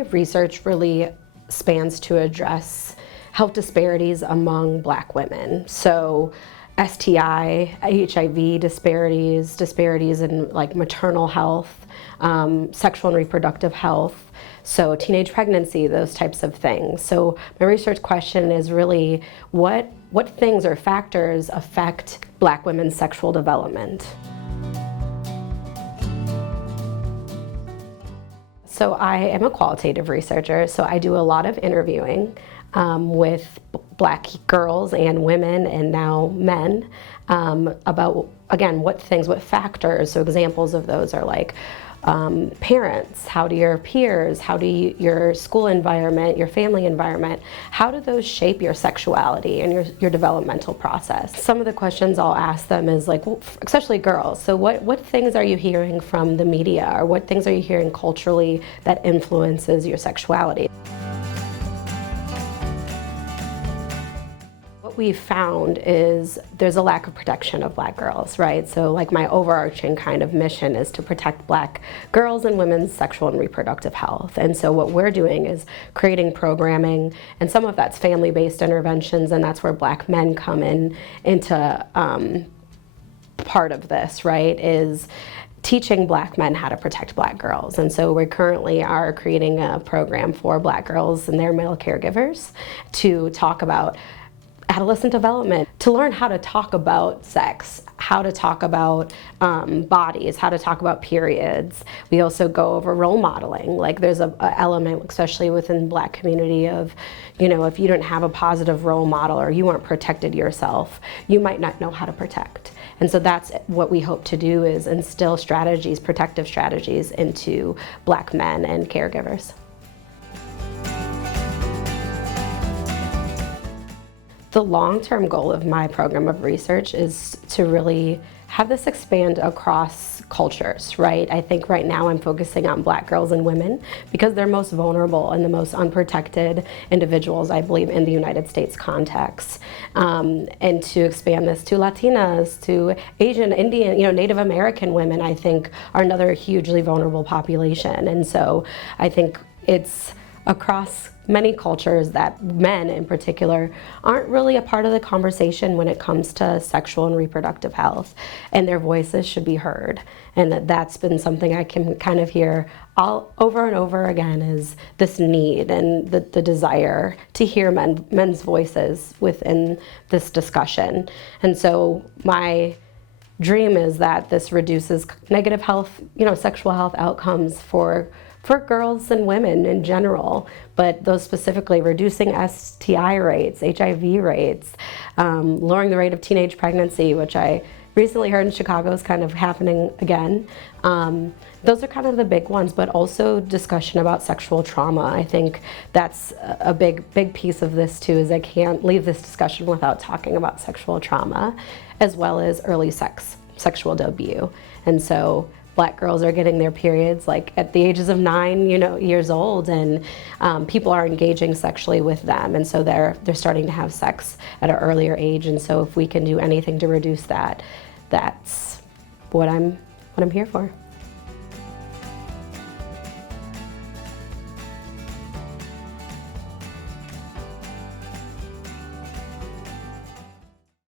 my research really spans to address health disparities among Black women. So STI, HIV disparities in like maternal health, sexual and reproductive health, so teenage pregnancy, those types of things. So my research question is really what things or factors affect Black women's sexual development? So I am a qualitative researcher, so I do a lot of interviewing with Black girls and women and now men about, again, what factors. So examples of those are like parents, how do your peers, how do your school environment, your family environment, how do those shape your sexuality and your developmental process? Some of the questions I'll ask them is like, well, especially girls, so what things are you hearing from the media, or what things are you hearing culturally that influences your sexuality? What we've found is there's a lack of protection of Black girls, right? So like my overarching kind of mission is to protect Black girls and women's sexual and reproductive health. And so what we're doing is creating programming, and some of that's family-based interventions, and that's where Black men come into part of this, right, is teaching Black men how to protect Black girls. And so we currently are creating a program for Black girls and their male caregivers to talk about adolescent development, to learn how to talk about sex, how to talk about bodies, how to talk about periods. We also go over role modeling. Like there's a element, especially within Black community, of, you know, if you don't have a positive role model or you aren't protected yourself, you might not know how to protect. And so that's what we hope to do, is instill strategies, protective strategies, into Black men and caregivers. The long-term goal of my program of research is to really have this expand across cultures, right? I think right now I'm focusing on Black girls and women because they're most vulnerable and the most unprotected individuals, I believe, in the United States context. And to expand this to Latinas, to Asian, Indian, Native American women, I think are another hugely vulnerable population. And so I think it's across many cultures that men in particular aren't really a part of the conversation when it comes to sexual and reproductive health, and their voices should be heard. And that's been something I can kind of hear all over and over again, is this need and the desire to hear men's voices within this discussion. And so my dream is that this reduces negative health, sexual health outcomes for girls and women in general, but those specifically reducing STI rates, HIV rates, lowering the rate of teenage pregnancy, which I recently heard in Chicago is kind of happening again. Those are kind of the big ones, but also discussion about sexual trauma. I think that's a big piece of this too, is I can't leave this discussion without talking about sexual trauma, as well as early sexual debut. And so Black girls are getting their periods like at the ages of 9 years old, and people are engaging sexually with them, and so they're starting to have sex at an earlier age. And so if we can do anything to reduce that, that's what I'm here for.